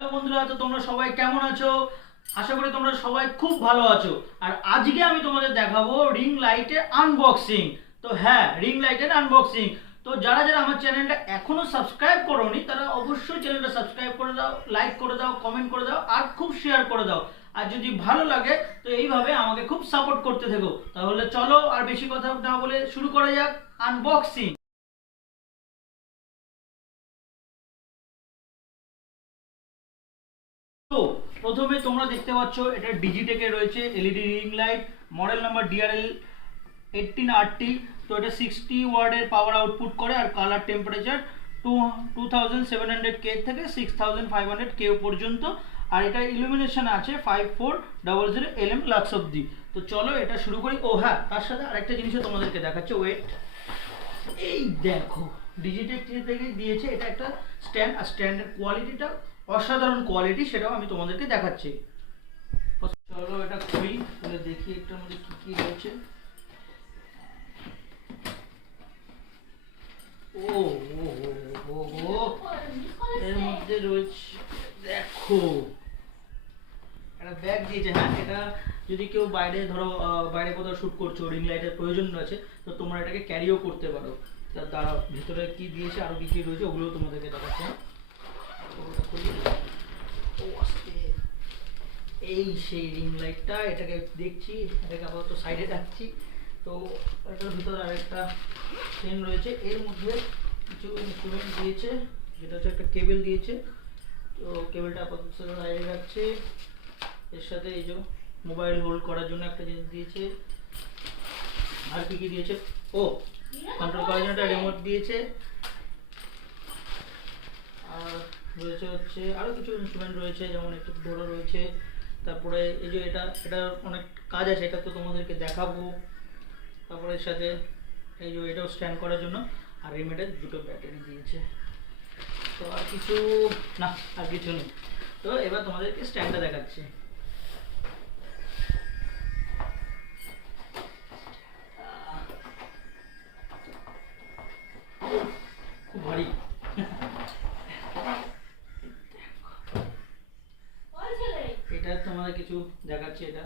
Hello বন্ধুরা, তো তোমরা সবাই কেমন আছো? আশা করি তোমরা সবাই খুব ভালো আছো। আর আজকে আমি তোমাদের দেখাবো রিং লাইটের আনবক্সিং। তো হ্যাঁ, রিং লাইটের আনবক্সিং। তো যারা যারা আমার চ্যানেলটা এখনো সাবস্ক্রাইব করোনি তারা অবশ্যই চ্যানেলটা সাবস্ক্রাইব করে দাও, লাইক করে দাও, কমেন্ট করে দাও আর খুব শেয়ার করে দাও। আর যদি ভালো লাগে তো এইভাবে আমাকে খুব সাপোর্ট করতে থেকো। তাহলে চলো আর বেশি কথা না বলে শুরু করা যাক আনবক্সিং। তো প্রথমে তোমরা দেখতে পাচ্ছ এটা ডিজিটেকে রয়েছে LED ring light, model number DRL 18RT। তো এটা 60 ওয়াটের পাওয়ার আউটপুট করে আর কালার টেম্পারেচার 2700K থেকে 6500K পর্যন্ত। আর এটা ইলুমিনেশন আছে 5400 লাক্স অব্দি। তো চলো এটা শুরু করি। ও হ্যাঁ, তার সাথে আরেকটা জিনিসও তোমাদেরকে দেখাচ্ছে, ওয়েট। এই দেখো, ডিজিটেক থেকে দিয়েছে এটা একটা স্ট্যান্ড, আর স্ট্যান্ডের কোয়ালিটিটা অসাধারণ কোয়ালিটি, সেটাও আমি তোমাদেরকে দেখাচ্ছি। চলো এটা খুলি, খুলে দেখি এটার মধ্যে কি কি রয়েছে। ও ও ও ও এর মধ্যে রয়েছে, দেখো একটা ব্যাগ দিয়েছে। হ্যাঁ, এটা যদি কেউ বাইরে ধরো বাইরে কোথাও শ্যুট করছো, রিং লাইটের প্রয়োজন আছে, তো তোমরা এটাকে ক্যারিও করতে পারো। তার ভিতরে কি দিয়েছে আরো কি কি রয়েছে ওগুলো তোমাদেরকে দেখাচ্ছি। এই সেই রিং লাইটটা, এটাকে দেখছি, এটাকে আপাতত সাইডে রাখছি। তো এটার ভিতরে আরেকটা চেন রয়েছে, এর মধ্যে কিছু ইনস্ট্রুমেন্ট দিয়েছে, যেটা হচ্ছে একটা কেবল দিয়েছে। তো কেবলটা আপাতত সাইডে রাখছে। এর সাথে এই যে মোবাইল হোল্ড করার জন্য একটা জিনিস দিয়েছে। আর কি কি দিয়েছে, ও কন্ট্রোল করার জন্য একটা রিমোট দিয়েছে। আর রয়েছে হচ্ছে আরও কিছু ইনস্ট্রুমেন্ট রয়েছে, যেমন একটু বড় রয়েছে। তারপরে এই যে এটা অনেক কাজ আছে, এটা তো তোমাদেরকে দেখাবো। তারপরে এর সাথে এই যে এটাও স্ট্যান্ড করার জন্য, আর রিমোটের দুটো ব্যাটারি দিয়েছে। তো আর কিছু না, আর কিছু নেই। তো এবার তোমাদেরকে স্ট্যান্ডটা দেখাচ্ছি। খুব ভারী। এটা তোমাদের কিছু দেখাচ্ছি। এটা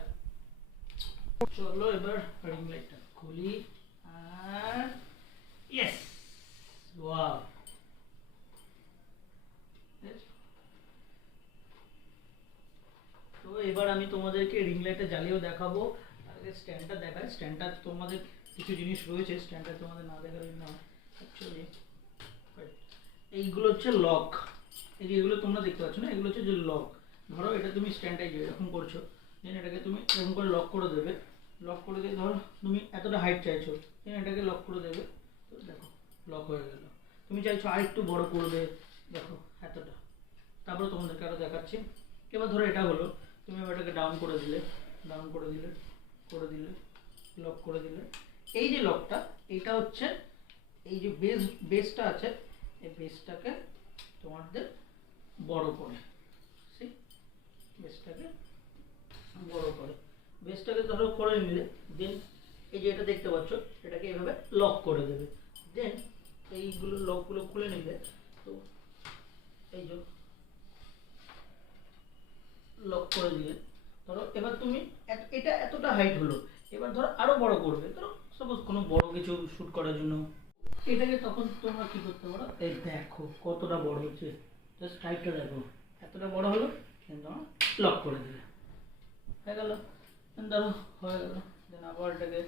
চলো এবার রিং লাইটটা খুলি। আর ইয়েস, ওয়াও। তো এবার আমি তোমাদেরকে রিং লাইটটা জ্বালিয়েও দেখাবো। আগে স্ট্যান্ডটা দেখাই। স্ট্যান্ডটা তোমাদের কিছু জিনিস রয়েছে, স্ট্যান্ডটা তোমাদের না দেখালে না। অ্যাকচুয়ালি এইগুলো হচ্ছে লক। এই যে এগুলো তোমরা দেখতে পাচ্ছ না, এগুলো হচ্ছে যে লক। ধরো এটা তুমি স্ট্যান্ডটাই এরকম করছো, দেন এটাকে তুমি এরকম করে লক করে দেবে। লক করে দিয়ে ধরো তুমি এতটা হাইট চাইছো, দেন এটাকে লক করে দেবে। তো দেখো লক হয়ে গেল। তুমি চাইছো আর একটু বড় করবে, দেখো এতটা। তারপরে তোমাদেরকে আরও দেখাচ্ছি। এবার ধরো এটা হলো, তুমি এবার এটাকে ডাউন করে দিলে, ডাউন করে দিলে, করে দিলে, লক করে দিলে। এই যে লকটা, এইটা হচ্ছে এই যে বেসটা আছে, এই বেসটাকে তোমাদের বড় করে, বেসটাকে বড় করে, বেসটাকে ধরো করে নিলে, দেন এই যে এটা দেখতে পাচ্ছ, এটাকে এভাবে লক করে দেবে। দেন এইগুলো লকগুলো খুলে নিলে, তো এই যে লক করে দিলে, ধরো এবার তুমি এটা এতটা হাইট হলো, এবার ধরো আরো বড় করবে। ধরো সাপোজ কোনো বড় কিছু শুট করার জন্য, এটাকে তখন তোমরা কি করতে পারো, এই দেখো কতটা বড় হচ্ছে, জাস্ট হাইটটা দেখো এতটা বড় হলো, কিন্তু লক করে দিলে হয়ে গেল। ধরো হয়ে গেল, দেন আবার এটাকে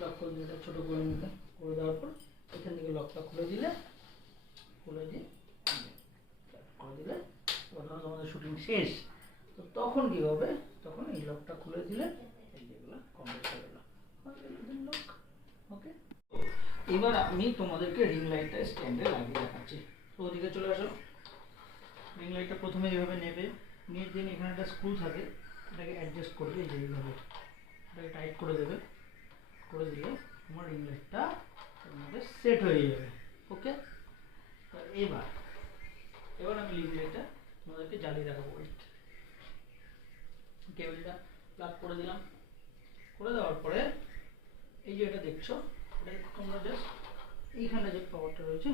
লক করে দিলে, ছোটো করে নিতে, করে দেওয়ার পর এখান থেকে লকটা খুলে দিলে, খুলে দিয়ে করে দিলে, তখন তোমাদের শুটিং শেষ। তো তখন কি হবে, তখন এই লকটা খুলে দিলে এই যেগুলো কমপ্লিট হয়ে গেল, লক। ওকে, এবার আমি তোমাদেরকে রিং লাইটটা স্ট্যান্ডে লাগিয়ে দেখাচ্ছি। তো ওদিকে চলে আসো। রিং লাইটটা প্রথমে এইভাবে নেবে, নিয়ে দিন এখানে একটা স্ক্রু থাকে, এটাকে অ্যাডজাস্ট করবে এই যে এইভাবে, এটাকে টাইট করে দেবে। করে দিলে তোমার রিং লাইটটা এর মধ্যে সেট হয়ে যাবে। ওকে, তো এবার এবার আমি রিং লাইটটা তোমাদেরকে জ্বালিয়ে দেখাবো। কেবলটা প্লাগ করে দিলাম, করে দেওয়ার পরে এই যে এটা দেখছো, এটা তোমরা জাস্ট এইখানে যে পাওয়ারটা রয়েছে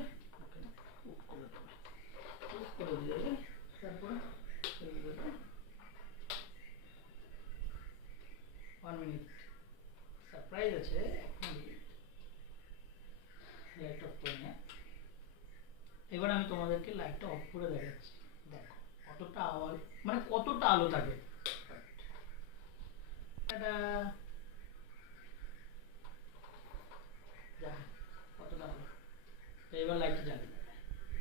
করে দেবে, করে দিয়ে তারপরে 1 মিনিট সারপ্রাইজ আছে। 1 মিনিট লাইট অফ করে নিয়ে এবার আমি তোমাদেরকে লাইটটা অফ করে দেখাচ্ছি। দেখো কতটা আওয়াজ, মানে কতটা আলো থাকে। এটা কতটা আলো। তো এবার লাইটটা জ্বালিয়ে দেবে,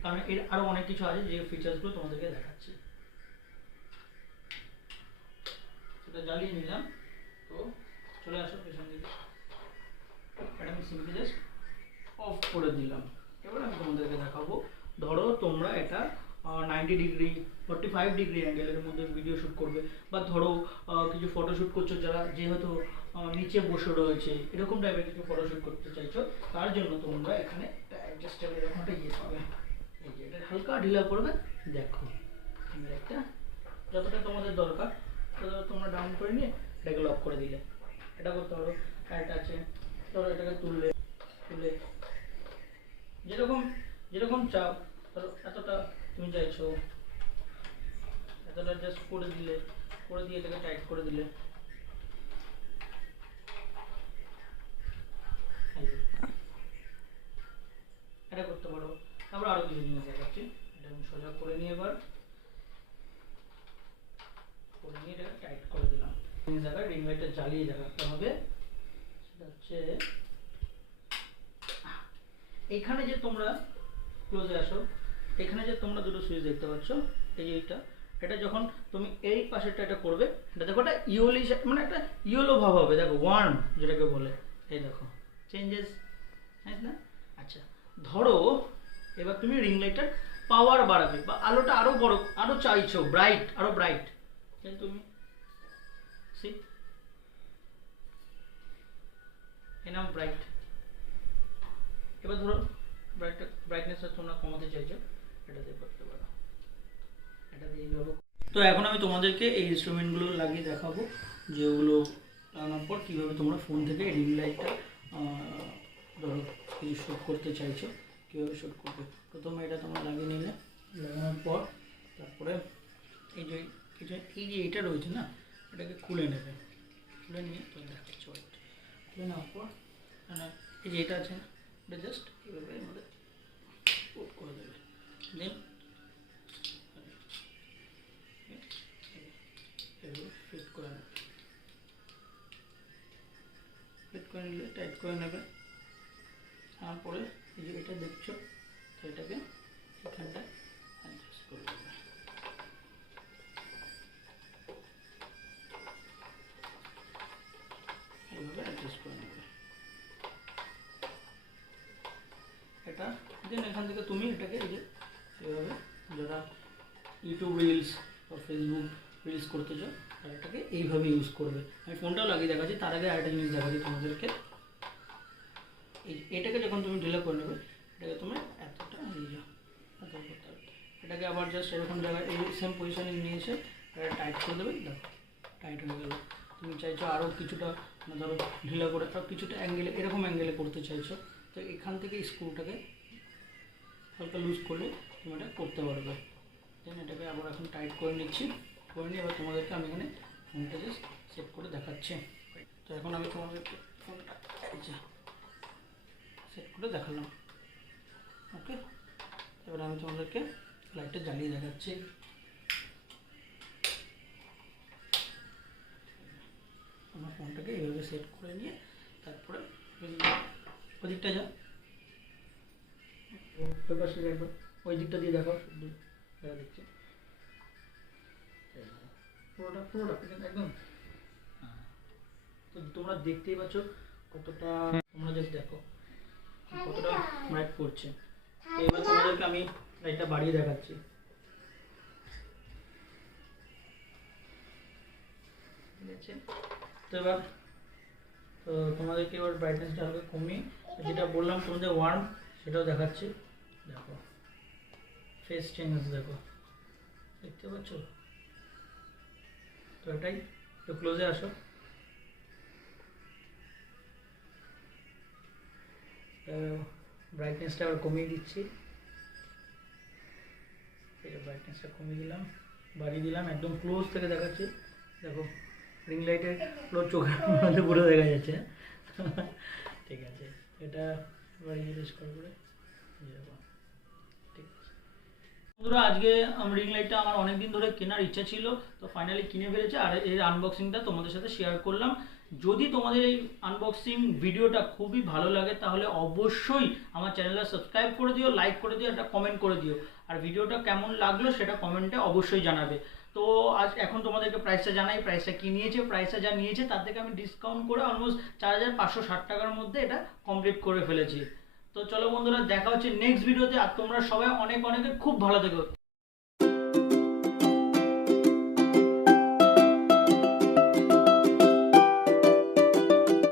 কারণ এর আরো অনেক কিছু আছে যে ফিচার্সগুলো তোমাদেরকে দেখাচ্ছি। সেটা জ্বালিয়ে নিলাম। তো চলে আসো পেছন দিকে, এটা আমি সিম্পলি জাস্ট অফ করে দিলাম। এবার আমি তোমাদেরকে দেখাবো, ধরো তোমরা এটা 90 ডিগ্রি 45 ডিগ্রি অ্যাঙ্গেলের মধ্যে ভিডিও শ্যুট করবে, বা ধরো কিছু ফটোশ্যুট করছো যারা যেহেতু নিচে বসে রয়েছে এরকম টাইপের কিছু ফটোশ্যুট করতে চাইছো, তার জন্য তোমরা এখানে একটা অ্যাডজাস্টেবল এরকম একটা ইয়ে পাবে। এই যে এটা হালকা ঢিলা করবে, দেখো একটা যতটা তোমাদের দরকার ততটা তোমরা ডাউন করে নিয়ে এটাকে লক করে দিলে। এটা করতে পারো। একটা আছে, ধরো এটাকে তুললে যেরকম যেরকম চাও, ধরো এতটা তুমি চাইছো, এতটা জাস্ট করে দিলে, করে দিয়ে এটাকে টাইট করে দিলে। এটা করতে পারো। তারপর আরো কিছু জিনিস দেখাচ্ছি। এটা আমি সোজা করে নিয়ে এবার করে নিয়ে এটাকে টাইট করে দিলাম। জায়গায় রিং লাইটটা জ্বালিয়ে দেখাতে হবে। সেটা হচ্ছে এখানে যে তোমরা ক্লোজে আসো, এখানে যে তোমরা দুটো সুইচ দেখতে পাচ্ছ, এই যে এটা যখন তুমি এই পাশেরটা এটা করবে, এটা দেখো একটা ইয়েলো, মানে একটা ইয়েলো ভাব হবে, দেখো ওয়ার্ম যেটাকে বলে। এই দেখো চেঞ্জেস, হ্যাঁ না? আচ্ছা, ধরো এবার তুমি রিং লাইটটার পাওয়ার বাড়াবে বা আলোটা আরো বড়, আরো চাইছো ব্রাইট, আরো ব্রাইট, তাহলে তুমি সি এনাম ব্রাইট। এবার ধরো ব্রাইটনেসটা তোমরা কমাতে চাইছো, এটা দিয়ে করতে পারো, এটা দিয়ে এইভাবে। তো এখন আমি তোমাদেরকে এই ইনস্ট্রুমেন্টগুলো লাগিয়ে দেখাবো, যেগুলো লাগানোর পর কীভাবে তোমরা ফোন থেকে রিং লাইটটা ধরো কিছু শ্যুট করতে চাইছো, কীভাবে শ্যুট করবে। প্রথমে এটা তোমরা লাগিয়ে নিলে, লাগানোর পর তারপরে এই যে এটা রয়েছে না, এটাকে খুলে নেবে। খুলে নিয়ে তো দেখাচ্ছি, খুলে নেওয়ার পর মানে এই যে এটা আছে না, এটা জাস্ট এইভাবে এর মধ্যে পুট করে দেবে। দেন ফিট করে নেবে, ফিট করে নিলে টাইট করে নেবে। তারপরে এই যে এটা দেখছো, তো এটাকে এখানটায় অ্যাডজাস্ট করে দেবে। এইভাবে অ্যাডজাস্ট করে নেবে এটা। দেন এখান থেকে তুমি এটাকে এই যে এইভাবে, যারা ইউটিউব রিলস বা ফেসবুক রিলস করতে চাও তারা এটাকে এইভাবে ইউজ করবে। আমি ফোনটাও লাগিয়ে দেখাচ্ছি, তার আগে আরেকটা জিনিস দেখাচ্ছি তোমাদেরকে। এটাকে যখন তুমি ঢিলা করে নেবে, এটাকে তুমি এতটা নিয়ে যাও, এত করতে হবে। এটাকে আবার জাস্ট এরকম জায়গায় এই সেম পজিশনে নিয়ে এসে এটা টাইট করে দেবে। দেখো টাইট হয়ে গেল। তুমি চাইছো আরও কিছুটা, ধরো ঢিলা করে আরও কিছুটা অ্যাঙ্গেলে, এরকম অ্যাঙ্গেলে করতে চাইছো, তো এখান থেকে স্ক্রুটাকে হালকা লুজ করলে তুমি এটা করতে পারবে। দেন এটাকে আবার এখন টাইট করে নিচ্ছি, করে নিয়ে এবার তোমাদেরকে আমি এখানে ফোনটা জাস্ট সেট করে দেখাচ্ছি। তো এখন আমি তোমাদেরকে ফোনটা সেট করে দেখালাম। ওকে, এবার আমি তোমাদেরকে লাইটটা জ্বালিয়ে দেখাচ্ছি। আমার ফোনটাকে এইভাবে সেট করে নিয়ে তারপরে ওই দিকটা যা, ওই পাশে একবার ওই দিকটা দিয়ে দেখো, দেখা দিচ্ছে পুরোটা একদম। তো তোমরা দেখতেই পাচ্ছ কতটা, তোমরা জাস্ট দেখো কতটা ব্রাইট করছে। তো এবার তোমাদেরকে আমি লাইটটা বাড়িয়ে দেখাচ্ছি। ঠিক আছে, তো এবার তোমাদেরকে এবার ব্রাইটনেসটা হালকা কমিয়ে, যেটা বললাম তোমাদের ওয়ার্ম, সেটাও দেখাচ্ছি। দেখো ফেস চেঞ্জ, দেখো দেখতে পাচ্ছ। তো এটাই, তো ক্লোজে আসো। ব্রাইটনেসটা আবার কমিয়ে দিচ্ছি। ব্রাইটনেসটা কমিয়ে দিলাম, বাড়িয়ে দিলাম, একদম ক্লোজ থেকে দেখাচ্ছি। দেখো রিং লাইটের পুরো চোখের মধ্যে পুরো দেখা যাচ্ছে। ঠিক আছে, এটা এবার ইউজ করে ঠিক আছে বন্ধুরা। আজকে রিং লাইটটা আমার অনেকদিন ধরে কেনার ইচ্ছা ছিল, তো ফাইনালি কিনে ফেলেছে, আর এর আনবক্সিংটা তোমাদের সাথে শেয়ার করলাম। যদি তোমাদের এই আনবক্সিং ভিডিওটা খুবই ভালো লাগে তাহলে অবশ্যই আমার চ্যানেলটা সাবস্ক্রাইব করে দিও, লাইক করে দিও, একটা কমেন্ট করে দিও, আর ভিডিওটা কেমন লাগলো সেটা কমেন্টে অবশ্যই জানাবে। তো আজ এখন তোমাদেরকে প্রাইসটা জানাই, প্রাইসটা কি নিয়েছে, প্রাইসটা যা নিয়েছে তার থেকে আমি ডিসকাউন্ট করে অলমোস্ট 4560 টাকার মধ্যে এটা কমপ্লিট করে ফেলেছি। তো চলো বন্ধুরা, দেখা হচ্ছে নেক্সট ভিডিওতে, আর তোমরা সবাই অনেক অনেক খুব ভালো থেকো।